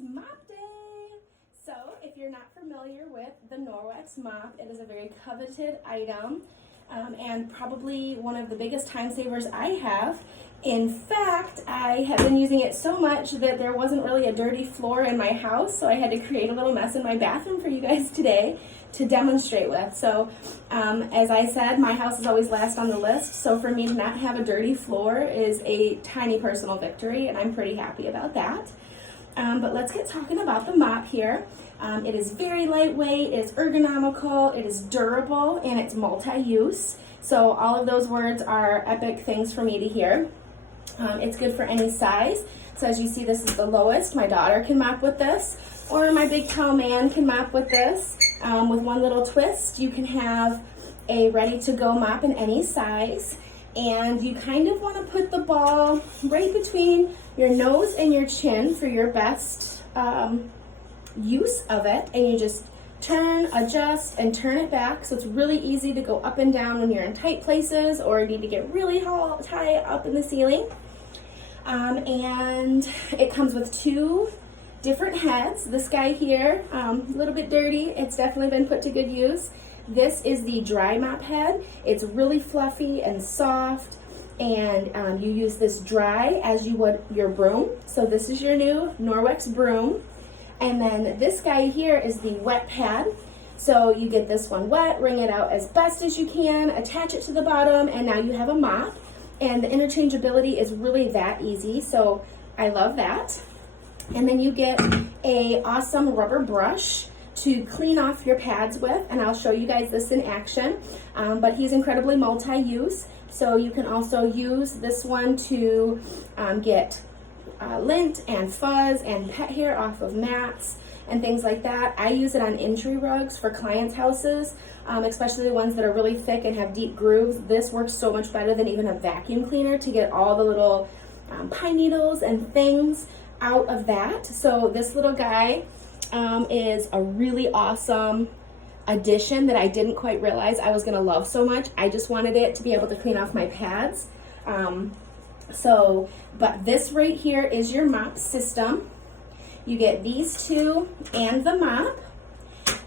it's mop day. So if you're not familiar with the Norwex mop, it is a very coveted item and probably one of the biggest time savers I have. In fact, I have been using it so much that there wasn't really a dirty floor in my house, so I had to create a little mess in my bathroom for you guys today to demonstrate with. So as I said, my house is always last on the list, so for me to not have a dirty floor is a tiny personal victory, and I'm pretty happy about that. But let's get talking about the mop here. It is very lightweight, it is ergonomical, it is durable, and it's multi-use. So all of those words are epic things for me to hear. It's good for any size. So as you see, this is the lowest. My daughter can mop with this, or my big tall man can mop with this. With one little twist, you can have a ready-to-go mop in any size. And you kind of want to put the ball right between your nose and your chin for your best use of it. And you just turn, adjust, and turn it back. So it's really easy to go up and down when you're in tight places or need to get really high up in the ceiling. And it comes with two different heads. This guy here, a little bit dirty. It's definitely been put to good use. This is the dry mop head. It's really fluffy and soft, and you use this dry as you would your broom. So this is your new Norwex broom. And then this guy here is the wet pad. So you get this one wet, wring it out as best as you can, attach it to the bottom, and now you have a mop. And the interchangeability is really that easy, so I love that. And then you get a awesome rubber brush to clean off your pads with, and I'll show you guys this in action. But he's incredibly multi-use, so you can also use this one to get lint and fuzz and pet hair off of mats and things like that. I use it on entry rugs for clients' houses, especially the ones that are really thick and have deep grooves. This works so much better than even a vacuum cleaner to get all the little pine needles and things out of that. So this little guy is a really awesome addition that I didn't quite realize I was gonna love so much. I just wanted it to be able to clean off my pads. But this right here is your mop system. You get these two and the mop,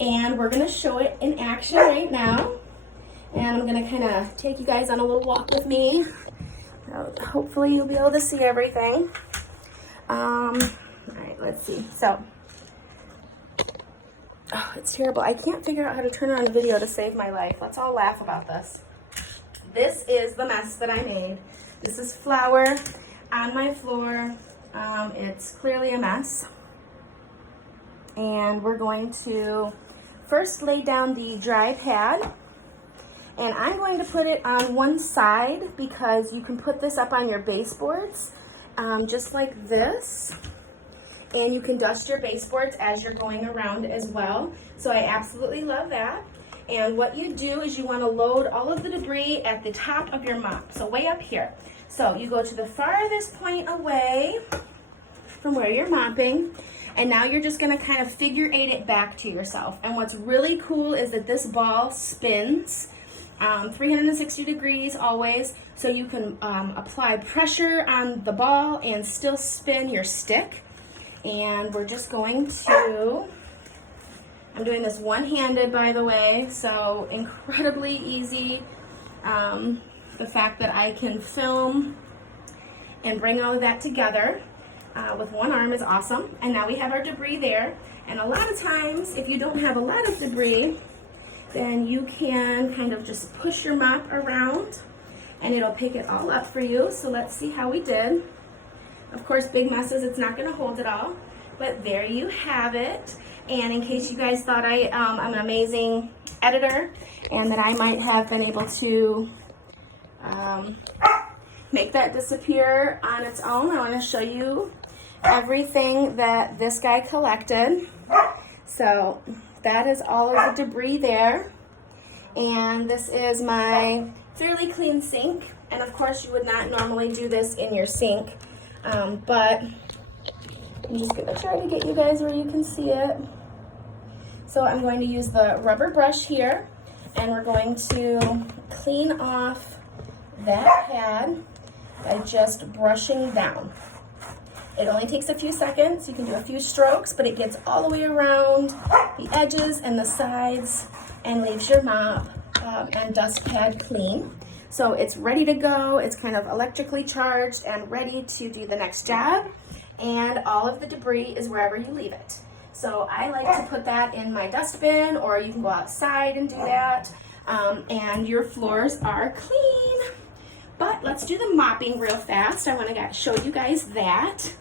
and we're gonna show it in action right now. And I'm gonna kind of take you guys on a little walk with me. Hopefully you'll be able to see everything. All right, let's see. So, oh, it's terrible. I can't figure out how to turn on the video to save my life. Let's all laugh about this. This is the mess that I made. This is flour on my floor. It's clearly a mess. And we're going to first lay down the dry pad. And I'm going to put it on one side because you can put this up on your baseboards, just like this. And you can dust your baseboards as you're going around as well. So I absolutely love that. And what you do is you want to load all of the debris at the top of your mop, so way up here. So you go to the farthest point away from where you're mopping, and now you're just going to kind of figure eight it back to yourself. And what's really cool is that this ball spins 360 degrees always, so you can apply pressure on the ball and still spin your stick. And we're just going to, I'm doing this one-handed, by the way, so incredibly easy. The fact that I can film and bring all of that together with one arm is awesome. And now we have our debris there. And a lot of times, if you don't have a lot of debris, then you can kind of just push your mop around and it'll pick it all up for you. So let's see how we did. Of course, big messes, it's not going to hold it all, but there you have it. And in case you guys thought I'm an amazing editor and that I might have been able to make that disappear on its own, I want to show you everything that this guy collected. So that is all of the debris there. And this is my fairly clean sink. And of course, you would not normally do this in your sink. But I'm just going to try to get you guys where you can see it. So I'm going to use the rubber brush here, and we're going to clean off that pad by just brushing down. It only takes a few seconds. You can do a few strokes, but it gets all the way around the edges and the sides and leaves your mop and dust pad clean. So it's ready to go. It's kind of electrically charged and ready to do the next job. And all of the debris is wherever you leave it. So I like to put that in my dustbin, or you can go outside and do that. And your floors are clean. But let's do the mopping real fast. I want to show you guys that.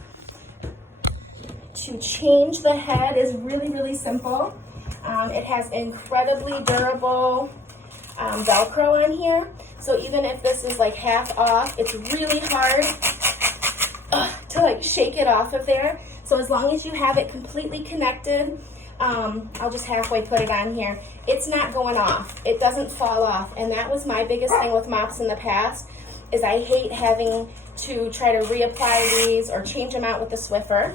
To change the head is really, really simple. It has incredibly durable Velcro on here. So even if this is like half off, it's really hard to like shake it off of there. So as long as you have it completely connected, I'll just halfway put it on here. It's not going off. It doesn't fall off. And that was my biggest thing with mops in the past, is I hate having to try to reapply these or change them out with the Swiffer.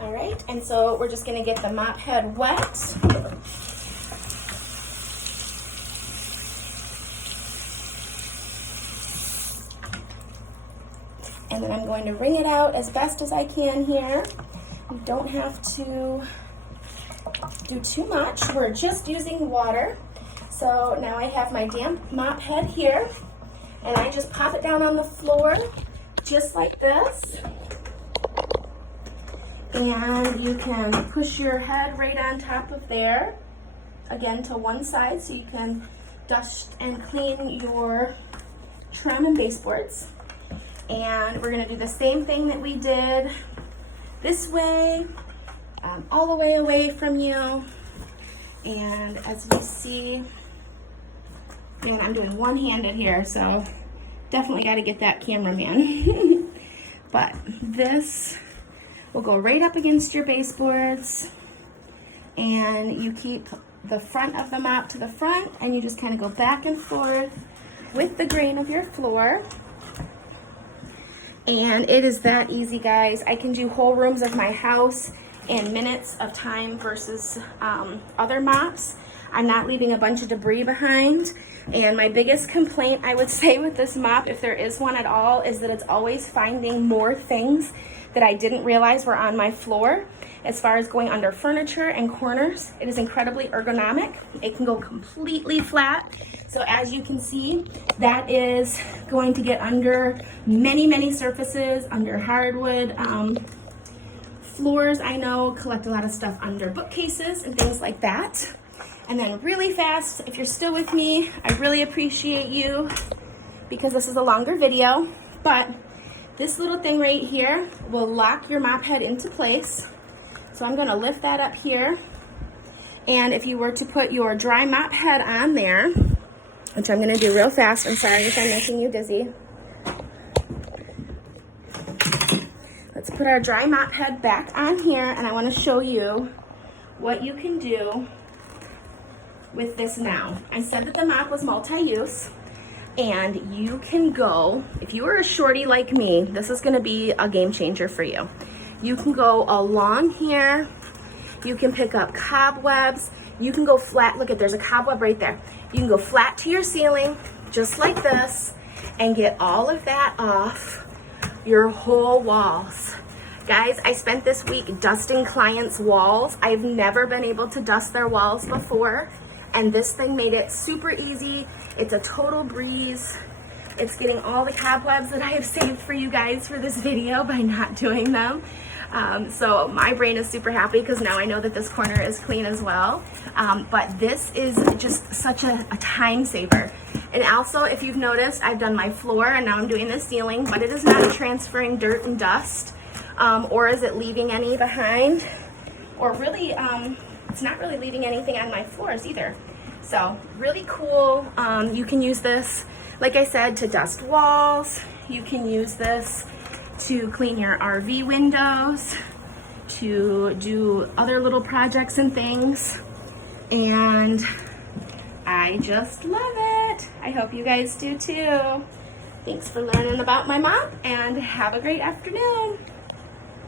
All right, and so we're just gonna get the mop head wet. And then I'm going to wring it out as best as I can here. You don't have to do too much. We're just using water. So now I have my damp mop head here, and I just pop it down on the floor just like this. And you can push your head right on top of there, again to one side, so you can dust and clean your trim and baseboards. And we're gonna do the same thing that we did this way, all the way away from you. And as you see, and I'm doing one-handed here, so definitely gotta get that cameraman. But this will go right up against your baseboards, and you keep the front of the mop to the front, and you just kind of go back and forth with the grain of your floor. And it is that easy, guys. I can do whole rooms of my house in minutes of time versus other mops. I'm not leaving a bunch of debris behind. And my biggest complaint, I would say, with this mop, if there is one at all, is that it's always finding more things that I didn't realize were on my floor. As far as going under furniture and corners, it is incredibly ergonomic. It can go completely flat. So as you can see, that is going to get under many, many surfaces, under hardwood. Floors, I know, collect a lot of stuff under bookcases and things like that. And then really fast, if you're still with me, I really appreciate you, because this is a longer video, but this little thing right here will lock your mop head into place. So I'm gonna lift that up here. And if you were to put your dry mop head on there, which I'm gonna do real fast, I'm sorry if I'm making you dizzy. Let's put our dry mop head back on here, and I wanna show you what you can do with this now. I said that the mop was multi-use, and you can go, if you are a shorty like me, this is gonna be a game changer for you. You can go along here, you can pick up cobwebs, you can go flat, look at, there's a cobweb right there. You can go flat to your ceiling, just like this, and get all of that off your whole walls. Guys, I spent this week dusting clients' walls. I've never been able to dust their walls before, and this thing made it super easy. It's a total breeze. It's getting all the cobwebs that I have saved for you guys for this video by not doing them. So my brain is super happy because now I know that this corner is clean as well. But this is just such a time saver. And also, if you've noticed, I've done my floor and now I'm doing the ceiling, but it is not transferring dirt and dust, or is it leaving any behind? Or really, it's not really leaving anything on my floors either. So really cool. You can use this, like I said, to dust walls. You can use this to clean your RV windows, to do other little projects and things. And I just love it. I hope you guys do too. Thanks for learning about my mop, and have a great afternoon.